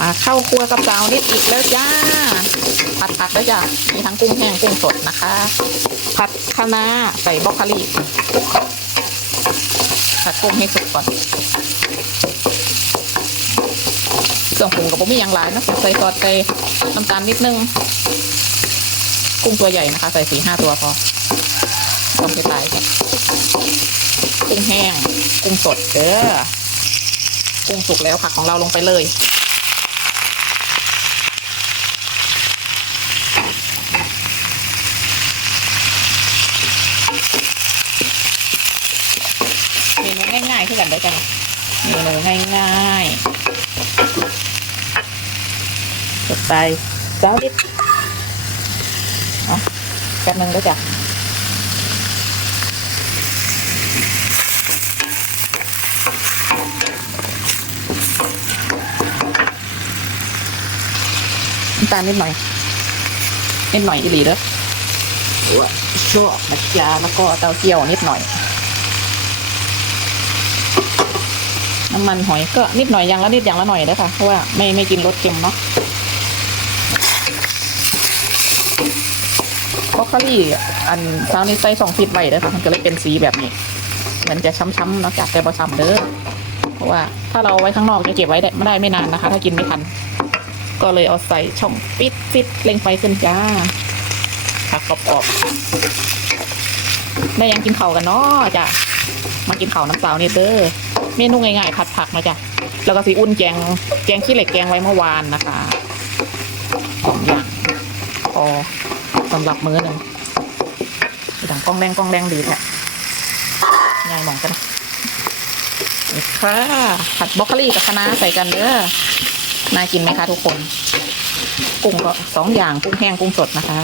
มาเข้าครัวกับสาวนิดอีกแล้วจ้า ผัดผักแล้วจ้ะมีทั้งกุ้งแห้งกุ้งสดนะคะ ผัดคะน้าใส่บรอกโคลีผัดกุ้งให้สุกก่อนเครื่องปรุงกับผมมีอย่างหลายนะใส่ซอสใส่น้ำตาลนิดนึง กุ้งตัวใหญ่นะคะ ใส่สี่ห้าตัวพอต้องไปตายกุ้งแห้ง กุ้งสดเด้อกุ้งสุกแล้วผักของเราลงไปเลย เมนูง่ายๆ ที่กันได้กันเมนูง่ายๆสดไปเจ้าดิบเอาแป๊บนึงด้วยจ้ะน้ำตาลนิดหน่อยนิดหน่อยอีหลีเด้อว่าชอบนะจ๊ะแล้วก็เต้าเจี้ยวนิดหน่อย น้ำมันหอยก็นิดหน่อยอย่างละนิดอย่างละหน่อยเลยค่ะเพราะว่าไม่ไม่กินรสเค็มเนาะบรอกโคลี่อันซานี้ใส่สองฟีดไว้เลยค่ะมันก็เลยเป็นสีแบบนี้ เหมือนจะช้ำๆเนาะจากแต่บะช้ำเด้อเพราะว่าถ้าเราไว้ข้างนอกจะเก็บไว้ได้ไม่ได้ไม่นานนะคะ ถ้ากินไม่ทัน ก็เลยเอาใส่ช่องปิดปิดเล็งไฟขึ้นจ้าผักกรอบๆได้ยังกินเข่ากันเนาะจ้ะ มากินเข่าวน้ำเปล่านี่เด้อเมนูง่ายๆผัดผักนะจ๊ะแล้วก็สีอุ่นแกงแกงขี้เหล็กแกงไว้เมื่อวานนะคะสองอย่างพอสำหรับมื้อหนึ่งดังกล้องแดงกล้องแดงดีแท้ง่ายมองกันนี่ค่ะผัดบรอกโคลีกับคะน้าใส่กันเด้อน่ากินไหมคะทุกคน กุ้งก็สองอย่างกุ้งแห้งกุ้งสดนะคะ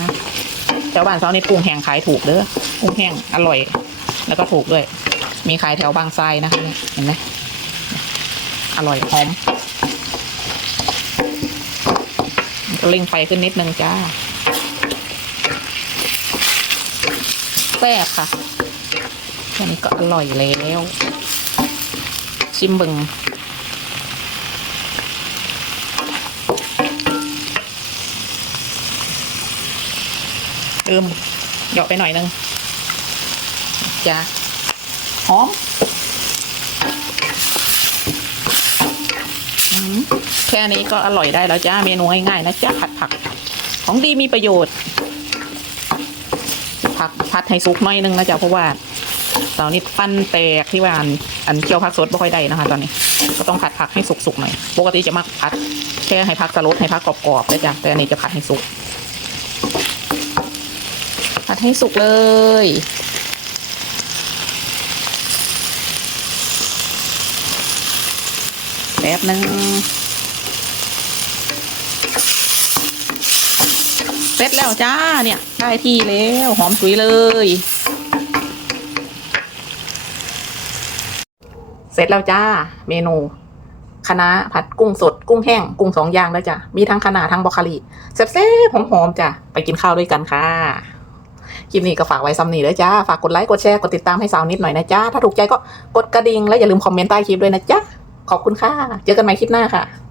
แถวบ้านเซาเนี่กุ้งแห้งขายถูกเด้อกุ้งแห้งอร่อย แล้วก็ถูกด้วย มีขายแถวบางไทรนะคะเนี่ยเห็นไหมอร่อยหอมก็เร่งไฟขึ้นนิดนึงจ้าแซ่บค่ะแค่นี้ก็อร่อยแล้ว ชิมบึงลืมเหยาะไปหน่อยนึงจ้า หอมอืมแค่นี้ก็อร่อยได้แล้วจ้าเมนูง่ายๆนะจ้าผัดผัก ของดีมีประโยชน์ ผักผัดให้สุกหน่อยนึงนะจ๊ะเพราะว่าตอนนี้ปั้นแตกที่ว่าอันอันเคี่ยวผักสดไม่ค่อยได้นะคะ ตอนนี้ ก็ต้องผัดผักให้สุกๆหน่อยปกติจะมักผัดแค่ให้ผักสลดให้ผักกรอบๆนะจ๊ะแต่อันนี้จะผัดให้สุกผัดให้สุกเลย ป๊บนึงเสร็จแล้วจ้าเนี่ยได้ที่แล้วหอมสุยเลย เสร็จแล้วจ้า เมนูคณะผัดกุ้งสดกุ้งแห้ง กุ้งสองอย่างแล้วจ้ะมีทั้งคะน้าทั้งบรอกโคลีแซ่บๆหอมๆจ้ะไปกินข้าวด้วยกันค่ะคลิปนี้ก็ฝากไว้ซ้ำนี้เลยจ้า ฝากกดไลค์ กดแชร์ กดติดตามให้สาวนิดหน่อยนะจ้า ถ้าถูกใจก็กดกระดิ่งและอย่าลืมคอมเมนต์ใต้คลิปด้วยนะจ๊ะ ขอบคุณค่ะ เจอกันใหม่คลิปหน้าค่ะ